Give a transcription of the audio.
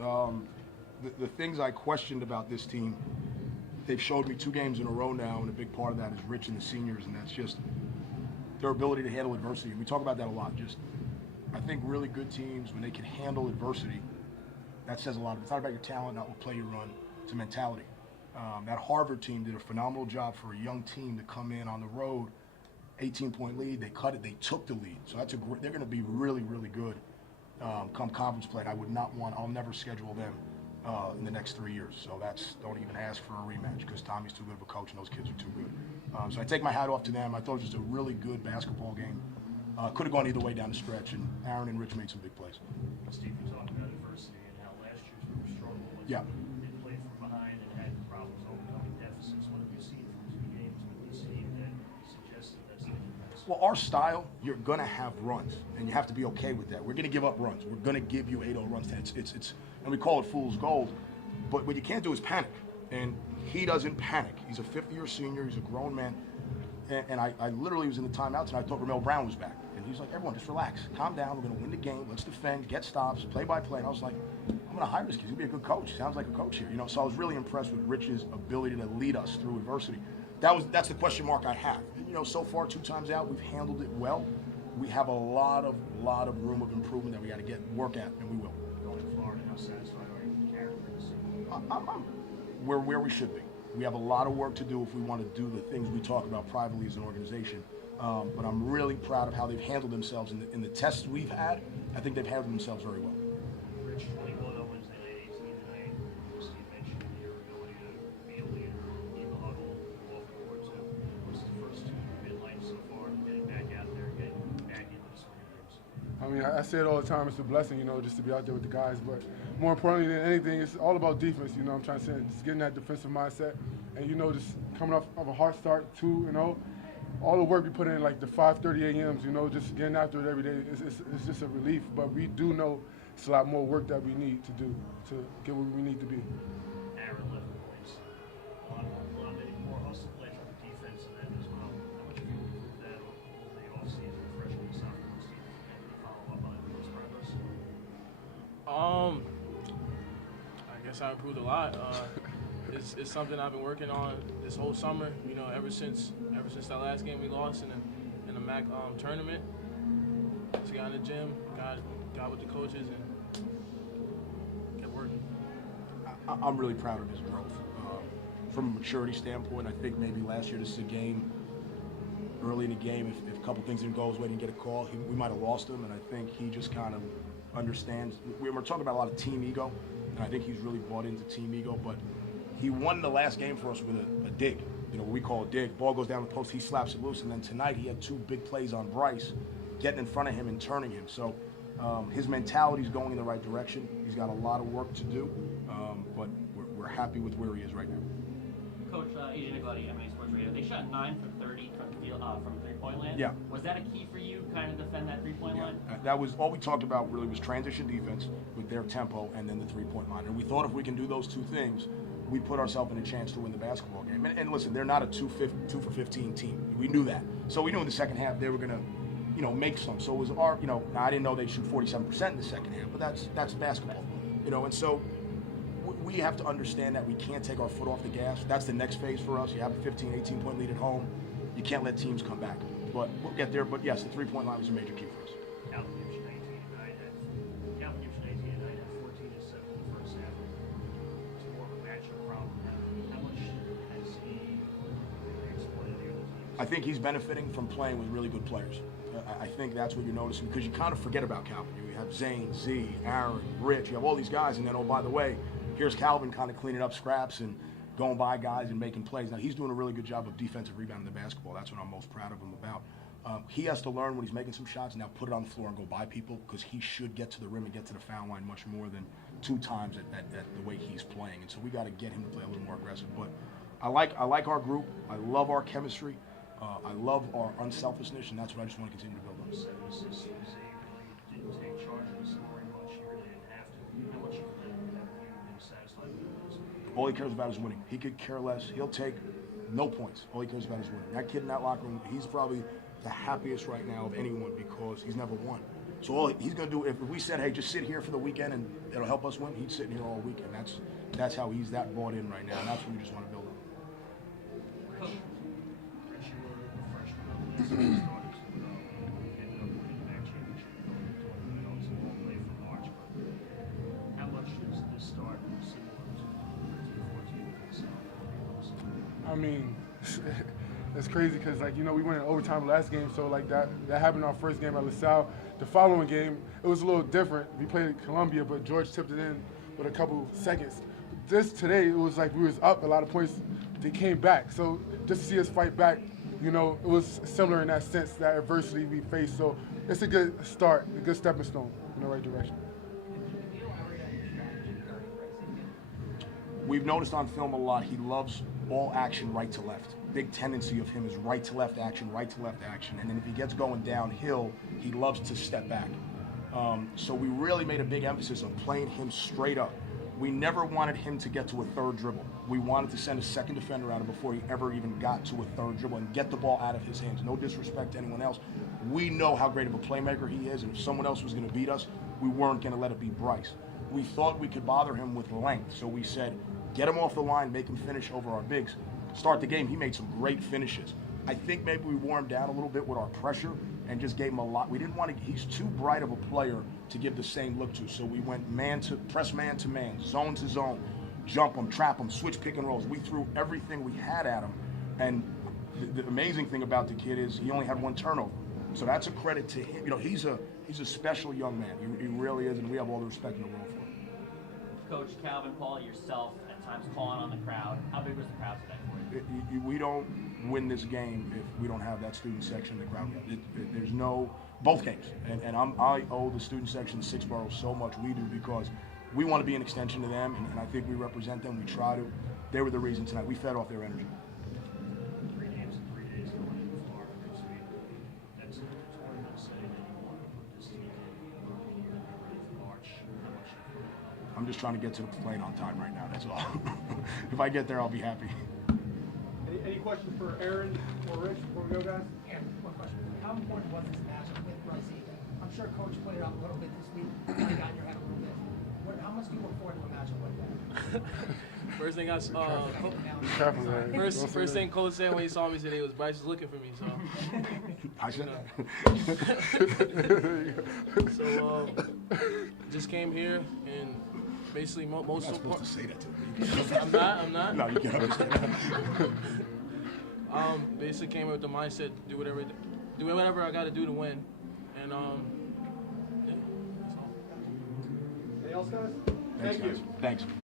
The things I questioned about this team, they've showed me 2 games in a row now, and a big part of that is Rich and the seniors, and that's just their ability to handle adversity. And we talk about that a lot. Just, I think really good teams, when they can handle adversity, that says a lot. It's not about your talent, not what play you run. It's a mentality. That Harvard team did a phenomenal job for a young team to come in on the road, 18-point lead. They cut it. They took the lead. So they're going to be really, really good come conference play. I'll never schedule them in the next 3 years. So don't even ask for a rematch, because Tommy's too good of a coach and those kids are too good. So I take my hat off to them. I thought it was just a really good basketball game. Could have gone either way down the stretch, and Aaron and Rich made some big plays. Steve, you talked about adversity and how last year's group struggled. Yeah. They played from behind and had problems overcoming deficits. What have you seen from 2 games with this team that suggests that that's taking place? Well, our style, you're going to have runs, and you have to be okay with that. We're going to give up runs. We're going to give you 8-0 runs. And we call it fool's gold, but what you can't do is panic. And he doesn't panic. He's a fifth-year senior. He's a grown man. And I literally was in the timeouts, and I thought Ramel Brown was back. And he's like, everyone, just relax. Calm down. We're going to win the game. Let's defend, get stops, play by play. And I was like, I'm going to hire this kid. He's going to be a good coach. Sounds like a coach here. So I was really impressed with Rich's ability to lead us through adversity. That's the question mark I have. And, so far, 2 times out, we've handled it well. We have a lot of room of improvement that we got to work at, and we will. Going to Florida, how satisfied are you with character? We're where we should be. We have a lot of work to do if we want to do the things we talk about privately as an organization. But I'm really proud of how they've handled themselves in the tests we've had. I think they've handled themselves very well. Rich, 21 on Wednesday night, 18 tonight. Steve mentioned your ability to be a leader in the huddle, off the court too. What's the first 2 midnights so far, getting back out there, getting back into the swing of things? I mean, I say it all the time, it's a blessing, just to be out there with the guys. But more importantly than anything, it's all about defense, I'm trying to say, just getting that defensive mindset. And, just coming off of a hard start, too, all the work we put in, like the 5:30 a.m.s, just getting after it every day, it's just a relief. But we do know it's a lot more work that we need to do to get where we need to be. Aaron, 11 points. A lot more hustle plays on the defense and that as well. How much have you improved that over the offseason, freshman and sophomore season, and follow up on those progress? I guess I improved a lot. It's something I've been working on this whole summer. Ever since that last game we lost in the MAC tournament. Just got in the gym, got with the coaches, and kept working. I'm really proud of his growth. From a maturity standpoint, I think maybe last year this is a game, early in the game, if a couple things didn't go his way, didn't get a call, we might have lost him, and I think he just kind of understands. We're talking about a lot of team ego, and I think he's really bought into team ego, but he won the last game for us with a dig, what we call a dig. Ball goes down the post, he slaps it loose, and then tonight he had 2 big plays on Bryce, getting in front of him and turning him. So his mentality is going in the right direction. He's got a lot of work to do, but we're happy with where he is right now. Coach, AJ Nicoletti, MBB Sports Radio. They shot 9 for 30 from three-point land. Yeah. Was that a key for you, kind of defend that three-point line? That was all we talked about. Really, was transition defense with their tempo and then the three-point line. And we thought if we can do those 2 things, we put ourselves in a chance to win the basketball game. And listen, they're not a 2 for 15 team. We knew that. So we knew in the second half they were going to, make some. So it was our, now I didn't know they'd shoot 47% in the second half, but that's basketball. And so we have to understand that we can't take our foot off the gas. That's the next phase for us. You have a 15, 18-point lead at home. You can't let teams come back. But we'll get there. But yes, the three-point line was a major key for us. Calvin Gibson 18 tonight had 14 and 7 in the first half. It's more of a matchup problem. How much has he exploited the other teams? I think he's benefiting from playing with really good players. I think that's what you're noticing, because you kind of forget about Calvin. You have Zane, Z, Aaron, Rich. You have all these guys, and then, oh, by the way, here's Calvin kind of cleaning up scraps and going by guys and making plays. Now, he's doing a really good job of defensive rebounding the basketball. That's what I'm most proud of him about. He has to learn when he's making some shots, now put it on the floor and go by people, because he should get to the rim and get to the foul line much more than 2 times at the way he's playing. And so we got to get him to play a little more aggressive. But I like our group. I love our chemistry. I love our unselfishness, and that's what I just want to continue to build on. 7 assists. Zay really didn't take charge of the scoring much. He really didn't have to. How much of that have you been satisfied with? All he cares about is winning. He could care less. He'll take no points. All he cares about is winning. That kid in that locker room, he's probably the happiest right now of anyone, because he's never won. So all he's going to do, if we said, hey, just sit here for the weekend and it'll help us win, he's sitting here all weekend. That's how he's that bought in right now, and that's what we just want to build on. Rich, you were a freshman on the last starters ended up winning the MAC championship. I know it's a long way from March, but how much is this start similar to 13-14 with I mean, it's crazy because, like, you know, we went in overtime last game, so, like, that happened our first game at LaSalle. The following game, it was a little different. We played at Columbia, but George tipped it in with a couple seconds. Today, it was like we was up a lot of points. They came back. So just to see us fight back, you know, it was similar in that sense, that adversity we faced. So it's a good start, a good stepping stone in the right direction. We've noticed on film a lot, he loves all action right to left. Big tendency of him is right to left action, right to left action. And then if he gets going downhill, he loves to step back. So we really made a big emphasis on playing him straight up. We never wanted him to get to a third dribble. We wanted to send a second defender at him before he ever even got to a third dribble and get the ball out of his hands. No disrespect to anyone else. We know how great of a playmaker he is, and if someone else was going to beat us, we weren't going to let it be Bryce. We thought we could bother him with length, so we said, get him off the line, make him finish over our bigs. Start the game, he made some great finishes. I think maybe we wore him down a little bit with our pressure and just gave him a lot. We didn't want to, he's too bright of a player to give the same look to. So we went press man to man, zone to zone, jump him, trap him, switch pick and rolls. We threw everything we had at him. And the amazing thing about the kid is he only had one turnover. So that's a credit to him. You know, he's a special young man. He really is, and we have all the respect in the world for him. Coach Calvin, Paul, yourself, at times calling on the crowd. How big was the crowd today for you? We don't win this game if we don't have that student section in the crowd. There's no, both games. And I owe the student section, Six Boroughs, so much. We do, because we want to be an extension to them, and I think we represent them. We try to. They were the reason tonight. We fed off their energy. 3 games in 3 days going into Florida next week. That's a tournament setting that you want to put this team in here ready for March. How much you put it? I'm just trying to get to the plane on time right now, that's all. If I get there, I'll be happy. Any questions for Aaron or Rich before we go, guys? Aaron, one question. How important was this matchup with Bryce Egan? I'm sure Coach put it up a little bit this week. Probably got in your head a little bit. How much do you look forward to a matchup like that? First thing Careful, man. first thing Coach said when he saw me today was Bryce was looking for me. So I said that. so just came here and basically most I'm not supposed important. to say that to me. I'm not. No, you can't understand that. Basically came here with the mindset do whatever I got to do to win, and yeah, that's all. Anything else, guys? Thanks, Thank you. guys. Thanks.